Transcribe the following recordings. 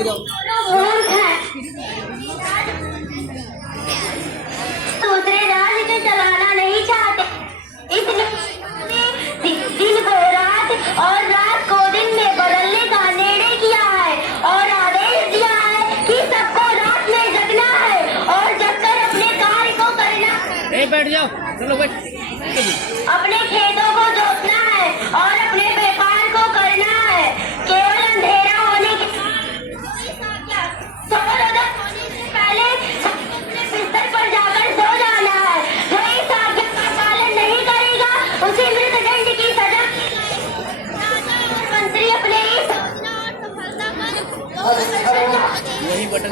दूसरे राज्य में चलाना नहीं चाहते, इसलिए दिन को रात और रात को दिन में बदलने का निर्णय किया है और आदेश दिया है कि सबको रात में जगना है और जगकर अपने कार्य को करना है। बैठ जाओ, चलो बैठ। अपने खेतों को जोतना है और अपने व्यापार को करना है। केवल अंधेरा होने के पहले अपने बिस्तर पर जाकर सो जाना है। जो इस आज्ञा का पालन नहीं करेगा उसे मृत्यदंड की सजा। मंत्री अपने इस वही बटन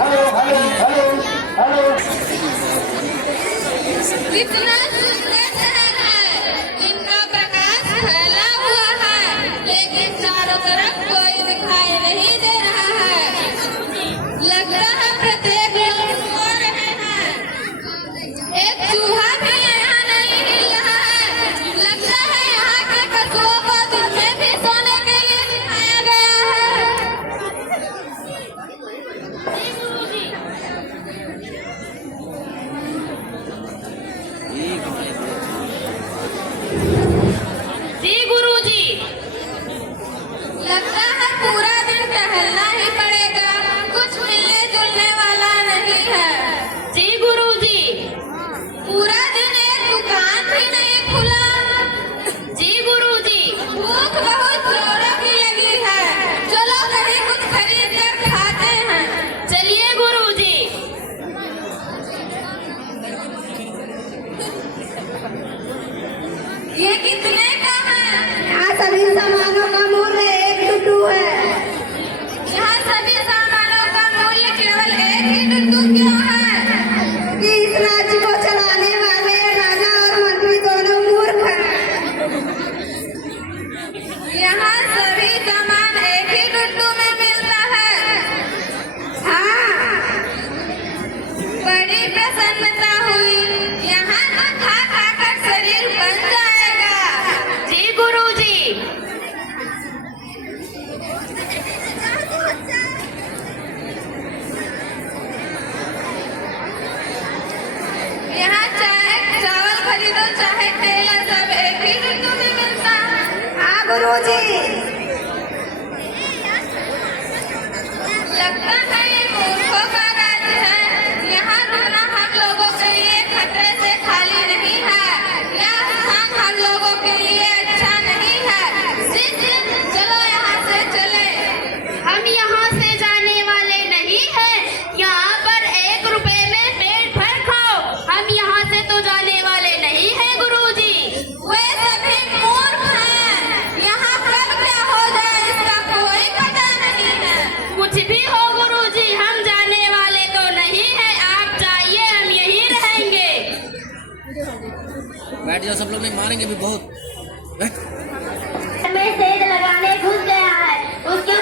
कितना सुंदर शहर है, इनका प्रकाश फैला हुआ है, लेकिन चारों तरफ कोई दिखाई नहीं दे रहा है। लगता है प्रत्येक लोग सो रहे हैं, एक चूहा भी यहाँ नहीं हिल रहा है। लगता है यहाँ के पशुओं को दिन में भी सोने के लिए सिखाया गया है। जी गुरुजी, लगता है पूरा दिन टहलना ही पड़ेगा, कुछ मिलने जुलने वाला नहीं है। जी गुरुजी, पूरा दिन एक दुकान भी नहीं खुला। जी गुरुजी, भूख बहुत जोरों की लगी है, चलो कहीं कुछ खरीद कर खाते हैं। चलिए गुरुजी। ये कितने का है? यहाँ सभी सामानों का मूल्य 1 टुटू है। यहाँ सभी सामानों का मूल्य केवल 1 ही टुटू क्यों है? कि इस राज्य को चलाने वाले राजा और मंत्री दोनों मूर्ख हैं। यहाँ सभी सामान 1 ही टुटू में मिलता है। हाँ, बड़ी प्रसन्नता हुई, यहाँ तो खा खा कर शरीर बन जाएगा। जी गुरुजी। यहाँ चावल खरीदो चाहे तेल, सब 1 ही टुटू में मिलता है। हाँ गुरुजी। लगता है ये मूर्खों का राज्य है। यहाँ रुकना हम लोगों के लिए खतरे से खाली नहीं है। यह स्थान हम लोगों के लिए अच्छा नहीं है। चलो यहाँ से चले। हम यहाँ से जाने वाले नहीं हैं। यहाँ पर 1 रुपए में पेट भर खाओ। हम यहाँ से तो जाने वाले नहीं हैं गुरुजी। वे सभी मूर्ख हैं। यहाँ कब क्या हो जाए इसका कोई पता नहीं है। कुछ भी हो गुरुजी, हम जाने वाले तो नहीं हैं। आप जाइए, हम यहीं रहेंगे। बैठ जाओ, सब लोग नहीं मारेंगे भी बहुत। बैठ। में सेज लगाने घुस गया है, उसके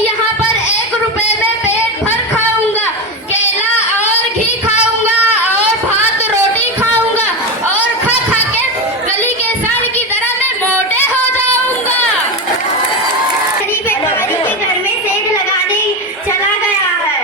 यहाँ पर 1 रुपए में पेट भर खाऊंगा, केला और घी खाऊंगा और भात रोटी खाऊंगा और खा खा के गली के सांड की तरह मैं मोटे हो जाऊंगा। गरीब व्यापारी के घर में सेज लगाने चला गया है।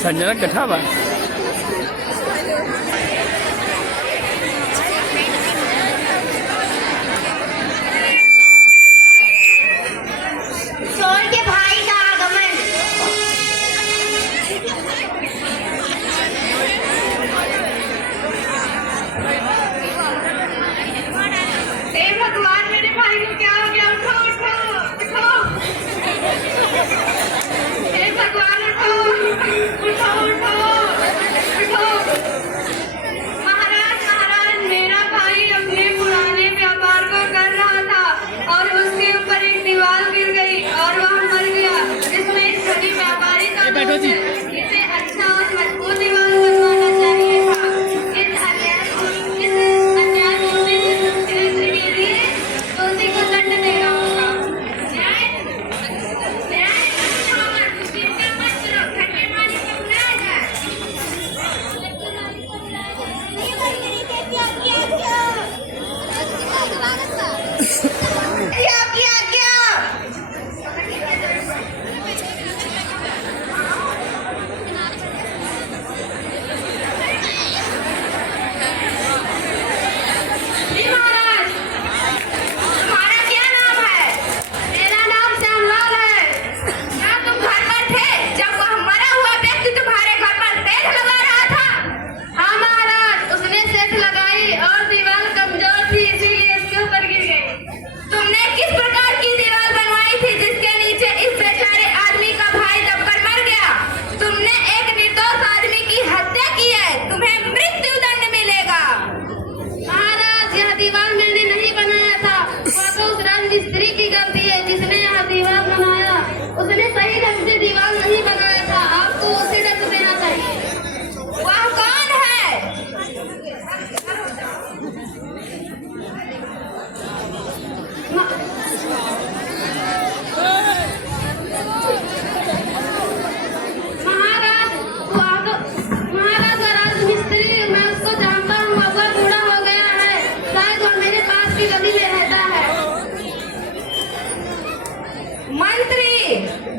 संजना कठा बा चोर के भाई का आगमन। उठाओ उठाओ उठाओ। महाराज महाराज, मेरा भाई अपने पुराने व्यापार को कर रहा था और उसके ऊपर एक दीवार गिर गई और वह मर गया। जिसमें इस गरीब व्यापारी का दोष है। इसे अच्छा और मजबूत दीवार बनवाना चाहिए था। इस अन्याय को दोषी को दंड देना होगा। न्याय न्याय चिंता मत करो, घंटे मालिक को बुलाया जाए। आपकी आज्ञा। जी महाराज, तुम्हारा क्या नाम है? मेरा नाम श्यामलाल है। क्या तुम घर पर थे जब वह मरा हुआ व्यक्ति तुम्हारे घर पर सेठ लगा रहा था? हाँ महाराज, उसने सेठ लगाई और दीवार कमजोर थी, इसीलिए इसके ऊपर गिर गई। तुमने किस प्रकार की दीवार बनवाई थी जिसके नीचे इस बेचारे आदमी का भाई दबकर मर गया? तुमने एक निर्दोष आदमी की हत्या की है, तुम्हें मृत्यु दंड मिलेगा। महाराज, यह दीवार मैंने नहीं बनाया था, वह तो उस राजमिस्त्री की गलती है जिसने यह दीवार बनाया। उसने सही ढंग से दीवार नहीं बनाया था, आपको उसे दंड देना चाहिए। वह कौन है? महाराज, महाराज राजमिस्त्री, मैं उसको जानता हूँ, वह बूढ़ा हो गया है, शायद वह मेरे पास की गली में रहता है। मंत्री,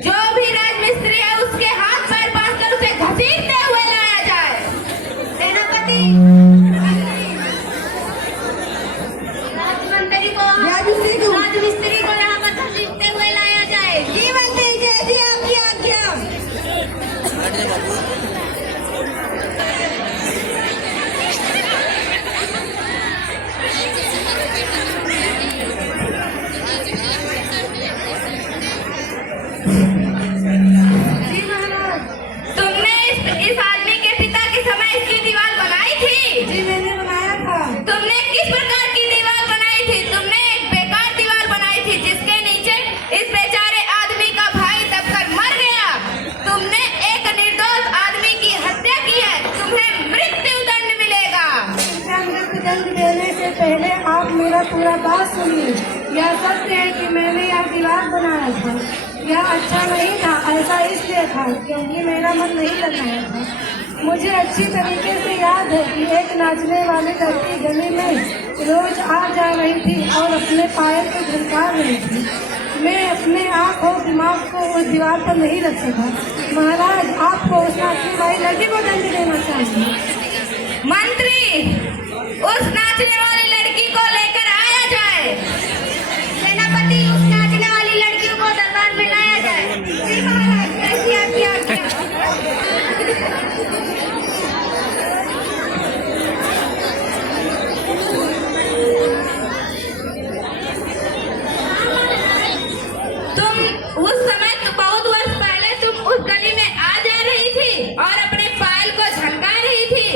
जो भी राजमिस्त्री है उसके हाथ पैर बांधकर उसे घसीटते हुए लाया जाए। सेनापति, राजमिस्त्री को यहाँ पर घसीटते हुए लाया जाए। जी मंत्री जी, जी आपकी आज्ञा। बैठ जा बाबू। जी महाराज, तुमने इस आदमी के पिता के समय इसकी दीवार बनाई थी? जी मैंने बनाया था। तुमने किस प्रकार की दीवार बनाई थी? तुमने एक बेकार दीवार बनाई थी जिसके नीचे इस बेचारे आदमी का भाई दबकर मर गया। तुमने एक निर्दोष आदमी की हत्या की है, तुम्हें मृत्यु दंड मिलेगा। मृत्यु दंड देने से पहले आप मेरा पूरा बात सुनिए। यह सत्य है कि मैंने यह दीवार बनाया था। यह अच्छा नहीं था, ऐसा इसलिए था क्योंकि मेरा मन नहीं लगाया था। मुझे अच्छी तरीके से याद है कि एक नाचने वाली लड़की गली में रोज आ जा रही थी और अपने पायल को झलका रही थी। मैं अपने आँख और दिमाग को उस दीवार पर नहीं रख सका। महाराज, आपको उस नाचने वाली लड़की को दंड देना चाहिए। मंत्री, उस नाचने वाली लड़की को लेकर आया जाए। सेनापति, उस नाचने वाली लड़की को दरबार में लाया जाए। जी महाराज, ऐसी आपकी आज्ञा। तुम उस समय बहुत वर्ष पहले तुम उस गली में आ जा रही थी और अपने पायल को झलका रही थी,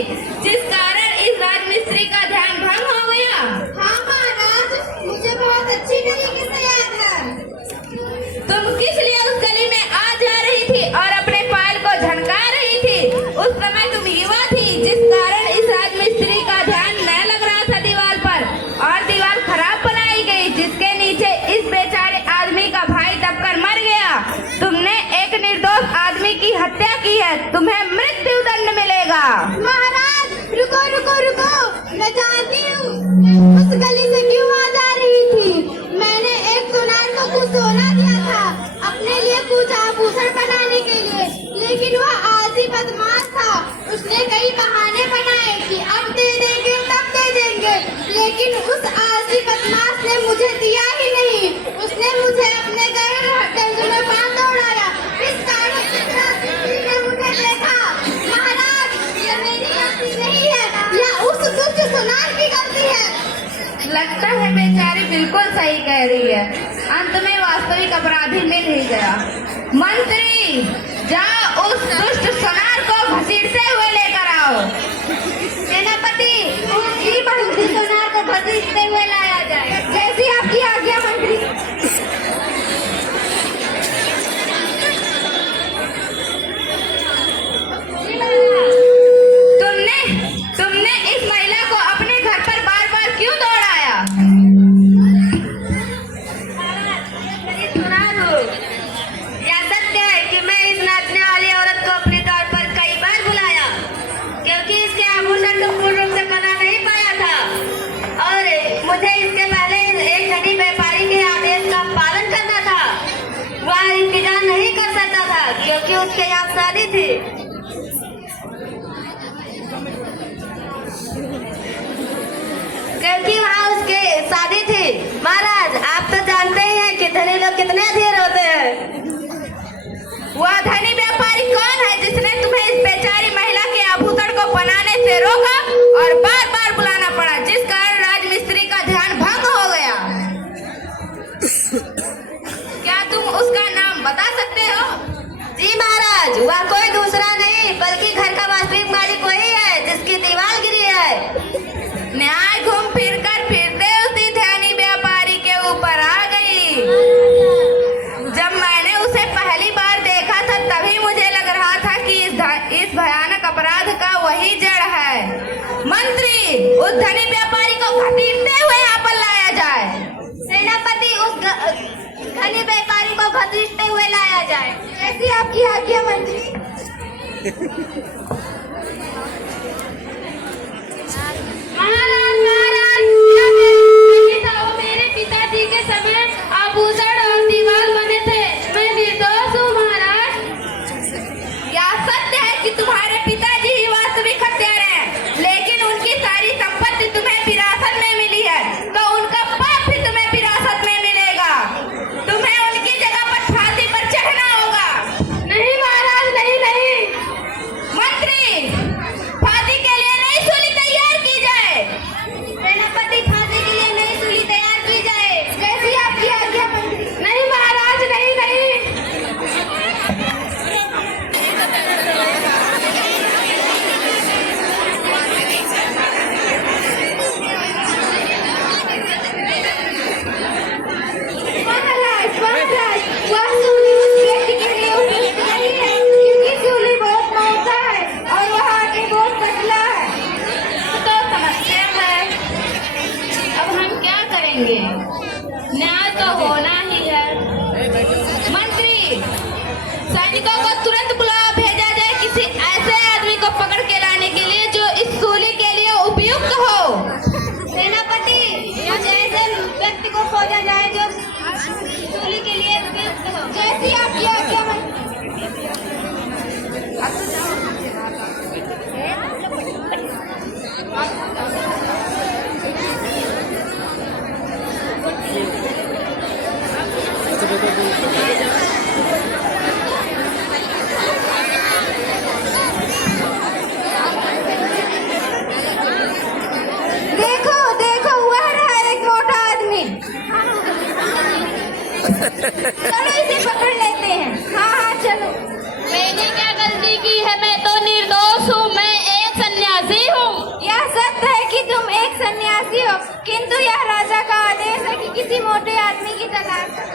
जिस कारण इस राजमिस्त्री का ध्यान भंग हो गया। हाँ महाराज, मुझे बहुत अच्छी तरीके से याद है। तुम किस लिए उस गली में आ जा रही थी और अपने पायल को झलका रही थी? उस समय तुम युवा थी, जिस कारण इस राजमिस्त्री का ध्यान न लग रहा था दीवार पर और दीवार खराब बनाई गई, जिसके नीचे इस बेचारे आदमी का भाई दबकर मर गया। तुमने एक निर्दोष आदमी की हत्या की है, तुम्हें मृत्यु दंड मिलेगा। महाराज, रुको रुको रुको, मैं जानती हूँ उस गली से क्यों आ जा रही थी। मैंने एक सुनार को कुछ सोना दिया था अपने लिए कुछ आभूषण बनाने के लिए, लेकिन वह आलसी बदमाश था। उसने कई बहाने बनाए कि अब दे देंगे तब दे देंगे, लेकिन उस आलसी बदमाश ने मुझे दिया ही नहीं। उसने मुझे अपने गले में बांध दौड़ाया। इस कारण से राजमिस्त्री ने मुझे देखा। महाराज, ये मेरी गलती नहीं है, यह उस दुष्ट सुनार की गलती है। लगता है बेचारी बिल्कुल सही कह रही है। अंत में वास्तविक अपराधी मिल ही गया। मंत्री, जाओ उस दुष्ट थी। कल की वहाँ उसके शादी थी। महाराज आप तो जानते ही हैं कि धनी लोग कितने अधीर होते हैं। वह धनी व्यापारी कौन है जिसने तुम्हें इस बेचारी महिला के आभूषण को बनाने से रोका और बार बार बुलाना पड़ा, जिस कारण राजमिस्त्री का ध्यान भंग हो गया? क्या तुम उसका नाम बता सकते हो? जी महाराज, वह कोई दूसरा नहीं बल्कि घर का वास्तविक मालिक वही है जिसकी दीवार गिरी है। न्याय घूम फिर कर फिरते उसी धनी व्यापारी के ऊपर आ गई। जब मैंने उसे पहली बार देखा था तभी मुझे लग रहा था कि इस भयानक अपराध का वही जड़ है। मंत्री, उस धनी व्यापारी को घसीटते हुए यहाँ पर लाया जाए। सेनापति, उस धनी व्यापारी को घसीटते हुए लाया जाए। ऐसी आपकी आज्ञा मंत्री। महाराज, महाराज, नहीं था, वो मेरे पिताजी के समय आभूषण और दीवार बने थे। मैं निर्दोष हूँ महाराज। क्या सत्य है कि तुम्हारे पिताजी ही वास्तविक हत्यारे हैं, लेकिन उनकी सारी संपत्ति तुम्हें विरासत में मिली है, तो उनका पाप भी तुम्हें विरासत में मिलेगा। तुम्हें उनकी जगह पर फांसी पर चढ़ना होगा। नहीं महाराज, नहीं नहीं। मंत्री, फांसी के लिए नई सूली तैयार की जाए। सेनापति, फांसी के लिए नई सूली तैयार की जाए। कैसी आपकी आज्ञा मंत्री। नहीं महाराज, नहीं नहीं। महाराज, महाराज, वह सूली उस व्यक्ति के लिए उपयुक्त नहीं है क्योंकि सूली बहुत मोटा है और वह आगे बहुत पतला है। तो समस्या है, अब हम क्या करेंगे? न्याय तो होना ही है। मंत्री, सैनिकों को तुरंत बुलावा भेजा जाए किसी ऐसे आदमी को पकड़ के लाने के लिए जो इस सूली के लिए उपयुक्त हो। सेनापति, कुछ ऐसे व्यक्ति को खोजा जाए जो सूली के लिए उपयुक्त हो। जैसी आपकी आज्ञा मंत्री। देखो देखो, वह रहा एक मोटा आदमी। चलो इसे पकड़ लेते हैं। हाँ हाँ चलो। मैंने क्या गलती की है? मैं तो निर्दोष हूँ, मैं एक सन्यासी हूँ। यह सत्य है कि तुम एक सन्यासी हो, किंतु यह राजा का आदेश है कि किसी मोटे आदमी की तलाश करो।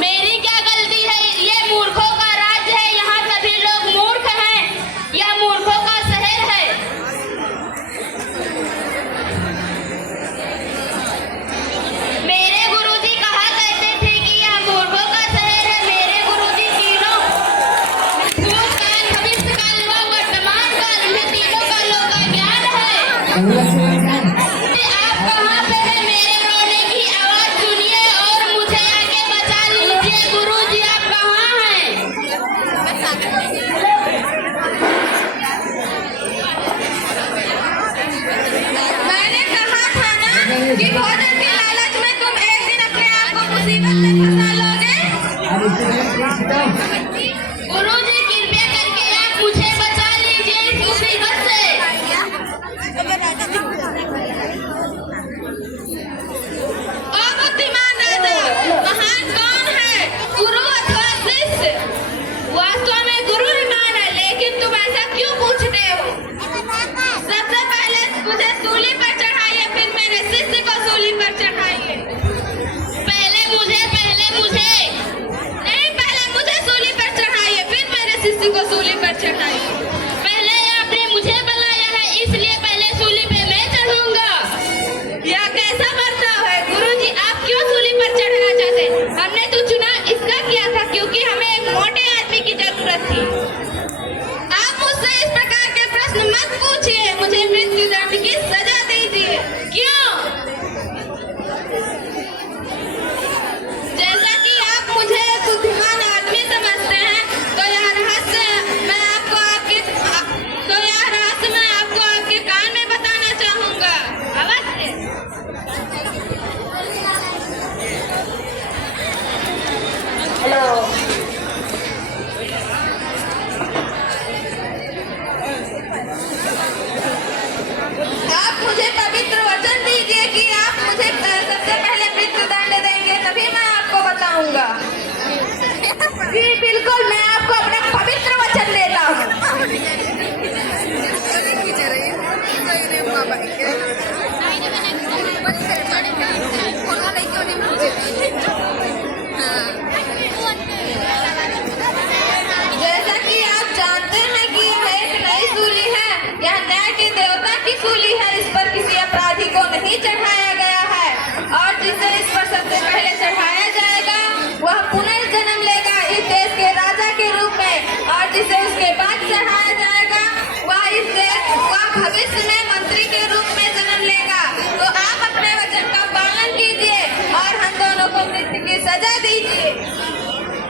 मेरी क्या गलती है? ये मूर्खों का राज्य है, यहाँ सभी लोग मूर्ख हैं। यह मूर्खों का शहर है। मेरे गुरुजी कहा करते थे कि यह मूर्खों का शहर है। मेरे गुरुजी तीनों भूतकाल, भविष्यकाल व वर्तमान काल, उन्हें तीनों कालों का ज्ञान है। आप कहाँ पे हैं? मेरे रोने की आवाज सुनिए और मुझे आके बचा लीजिए। गुरुजी, आप कहाँ हैं? मैंने कहा था ना कि भोजन के लालच में तुम एक दिन अपने आप को मुसीबत में फंसा लोगे। गुरुजी, कृपया करके आप मुझे बचा लीजिए इस मुसीबत से। ओ बुद्धिमान राजा, महान कौन है, गुरु अथवा शिष्य? वास्तव में गुरु ही महान है, लेकिन तुम ऐसा क्यों पूछते हो? सबसे पहले मुझे सूली पर चढ़ाइए, फिर मेरे शिष्य को सूली पर चढ़ाइए। पहले मुझे नहीं, पहले मुझे सूली पर चढ़ाइए, फिर मेरे शिष्य को सूली पर चढ़ाइए। पहले आपने मुझे बुलाया है, इसलिए पहले सूली पे मैं चढ़ूंगा। यह कैसा बर्ताव है? गुरुजी, आप क्यों सूली पर चढ़ना चाहते? हमने तो चुनाव इसका किया था क्योंकि हमें एक मोटे आदमी की जरूरत थी। आप मुझसे इस प्रकार के प्रश्न मत पूछिए, मुझे मृत्यु दंड की सजा दीजिए। क्यों?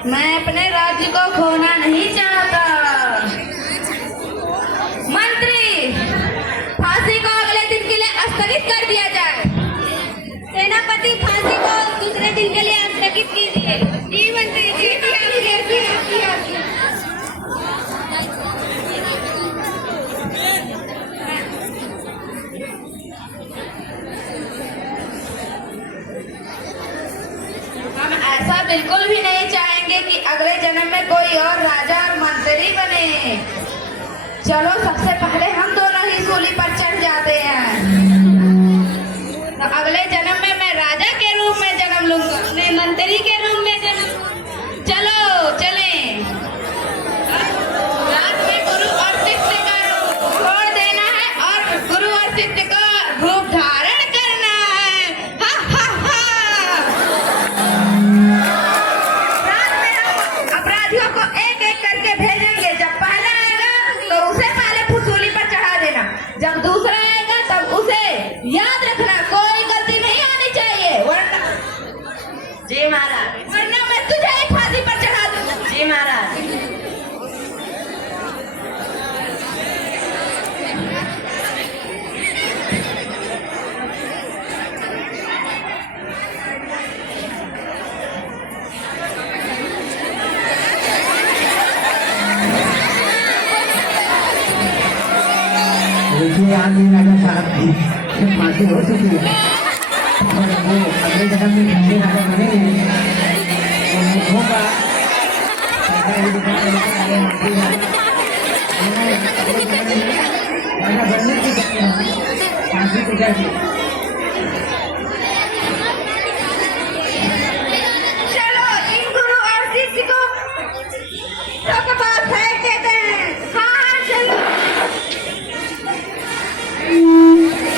मैं अपने राज्य को खोना नहीं चाहता। मंत्री, फांसी को अगले दिन के लिए स्थगित कर दिया जाए। सेनापति, फांसी को दूसरे दिन के लिए स्थगित कीजिए। जी मंत्री जी, हम ऐसा बिल्कुल भी नहीं चाहेंगे कि अगले जन्म में कोई और राजा और मंत्री बने। चलो सबसे पहले हम दोनों ही सूली पर चढ़ जाते हैं, तो अगले जन्म में मैं राजा के रूप में जन्म लूंगा, मैं मंत्री के रूप में चलो चलें। रात में गुरु और शिष्य का रूप छोड़ देना है और गुरु और शिष्य का रूप धारण करना है। हा हा हा। रात में हम अपराधियों को एक एक करके भेजेंगे। जब पहला आएगा तो उसे पहले फुसूली पर चढ़ा देना, जब दूसरा आएगा तब उसे याद रखना कोई गलती नहीं होनी चाहिए, वरना जी महाराज। वरना मैं तुझे एक फांसी पर चढ़ा दूंगा। जी महाराज। देखिए आज ये राजा साहब की फांसी हो चुकी है और वो अगले जन्म में हिंदी राजा बनेंगे तो मैं होगा राजा बनने की फांसी को कैसे चलो इन गुरु और शिष्य को सबके पास फेंक देते हैं। हाँ हाँ चलो।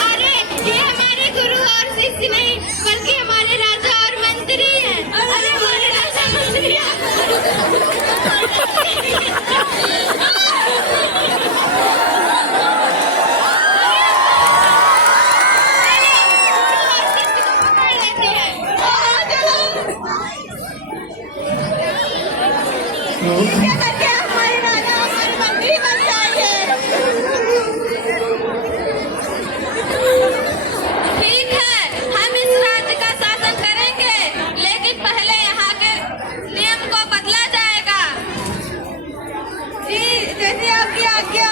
अरे ये हमारे गुरु और शिष्य नहीं बल्कि हमारे राजा और मंत्री हैं। अरे हमारे राजा मंत्री ठीक है, हम इस राज्य का शासन करेंगे, लेकिन पहले यहाँ के नियम को बदला जाएगा। जी जैसे आपकी आज्ञा।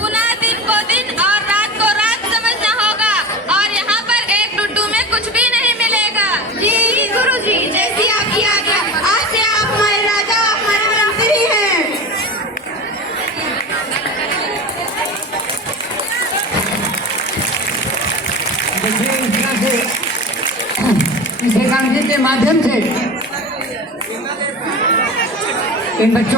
पुनः दिन को दिन और रात को रात समझना होगा और यहाँ पर एक डुड्डू में कुछ भी नहीं मिलेगा। जी गुरु जी जैसी आपकी आज्ञा। आज से आप हमारे राजा और हमारे मंत्री हैं। देखिए इस तरह से इस एकांकी के माध्यम से इन बच्चों